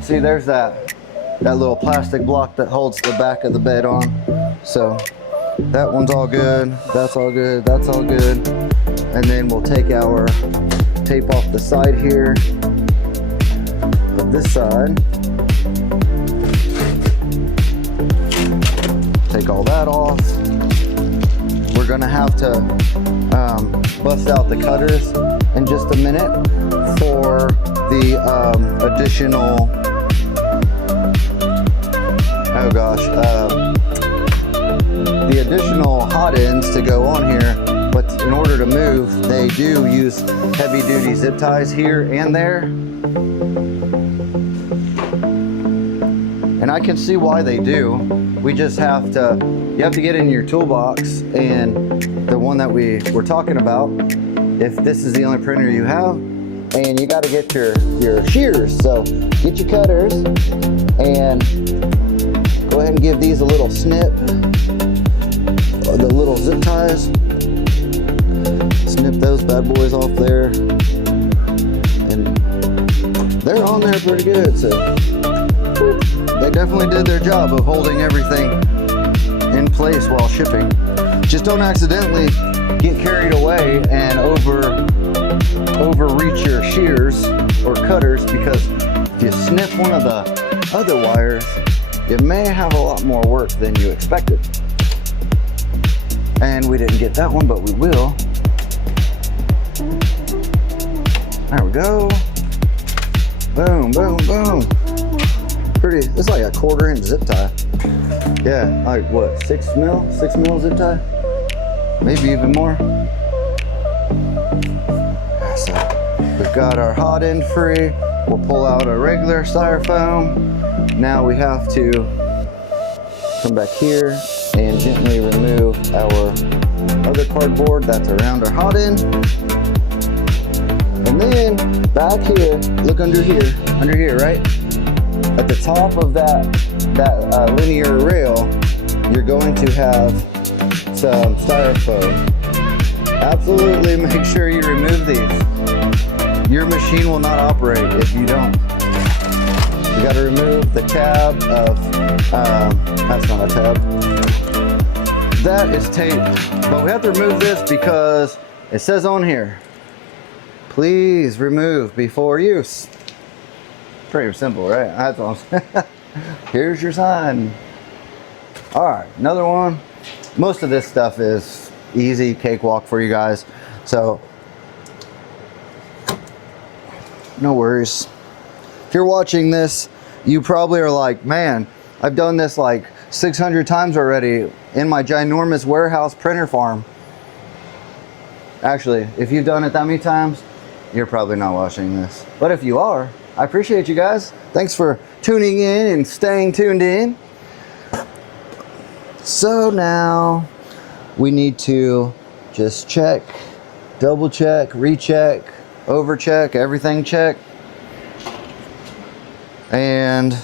See, there's that little plastic block that holds the back of the bed on. So that one's all good, that's all good, that's all good. And then we'll take our tape off the side here of this side. Take all that off. We're gonna have to bust out the cutters in just a minute for the additional, oh gosh, the additional hot ends to go on here. But in order to move, they do use heavy duty zip ties here and there. And I can see why they do. We just have to, you have to get in your toolbox, and the one that we were talking about, if this is the only printer you have, and you got to get your shears. So get your cutters and go ahead and give these a little snip, or the little zip ties. Snip those bad boys off there, and they're on there pretty good. So they definitely did their job of holding everything in place while shipping. Just don't accidentally get carried away and overreach your shears or cutters, because if you snip one of the other wires, you may have a lot more work than you expected. And we didn't get that one, but we will. There we go. Boom, boom, boom. Pretty, it's like a 1/4 inch zip tie. Yeah, like what, 6 mil zip tie? Maybe even more. So we've got our hot end free. We'll pull out a regular styrofoam. Now we have to come back here and gently remove our other cardboard that's around our hot end. And then back here, look under here, right? At the top of that linear rail, you're going to have some styrofoam. Absolutely make sure you remove these. Your machine will not operate if you don't. You got to remove the tab of, that's not a tab. That is tape. But we have to remove this because it says on here, please remove before use. Pretty simple, right? That's awesome. Here's your sign. All right, another one. Most of this stuff is easy cakewalk for you guys, so no worries. If you're watching this, you probably are like, man, I've done this like 600 times already in my ginormous warehouse printer farm. Actually, if you've done it that many times, you're probably not watching this. But if you are, I appreciate you guys. Thanks for tuning in and staying tuned in. So now we need to just check, double check, recheck, overcheck, everything check. And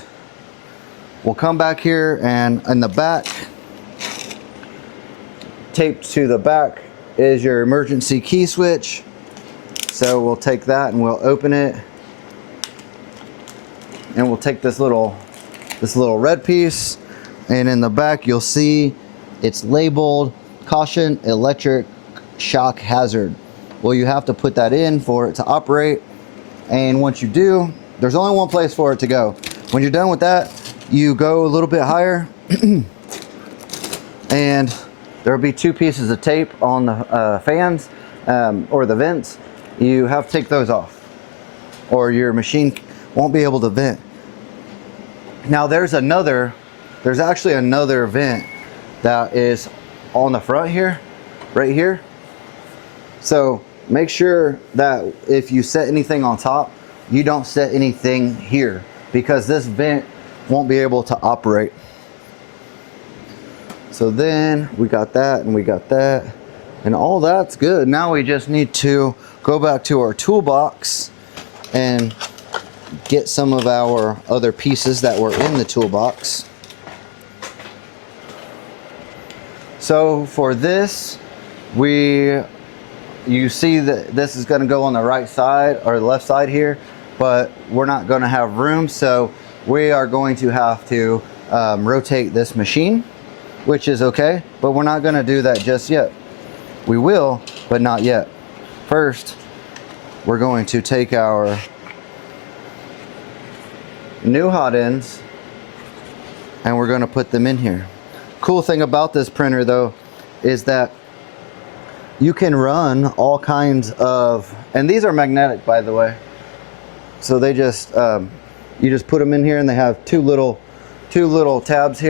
we'll come back here, and in the back, taped to the back is your emergency key switch. So we'll take that and we'll open it. And we'll take this little red piece, and in the back you'll see it's labeled caution electric shock hazard. Well, you have to put that in for it to operate, and once you do, there's only one place for it to go. When you're done with that, you go a little bit higher and there'll be 2 pieces of tape on the fans or the vents. You have to take those off or your machine won't be able to vent. Now there's actually another vent that is on the front here, right here. So make sure that if you set anything on top, you don't set anything here, because this vent won't be able to operate. So then we got that and we got that, and all that's good. Now we just need to go back to our toolbox and get some of our other pieces that were in the toolbox. So for this, you see that this is going to go on the right side or the left side here. but we're not going to have room, so we are going to have to rotate this machine, which is okay, but we're not going to do that just yet. We will, but not yet. First, we're going to take our new hot ends and we're going to put them in here. Cool thing about this printer though is that you can run all kinds of, and these are magnetic by the way, so they just you just put them in here and they have two little tabs here.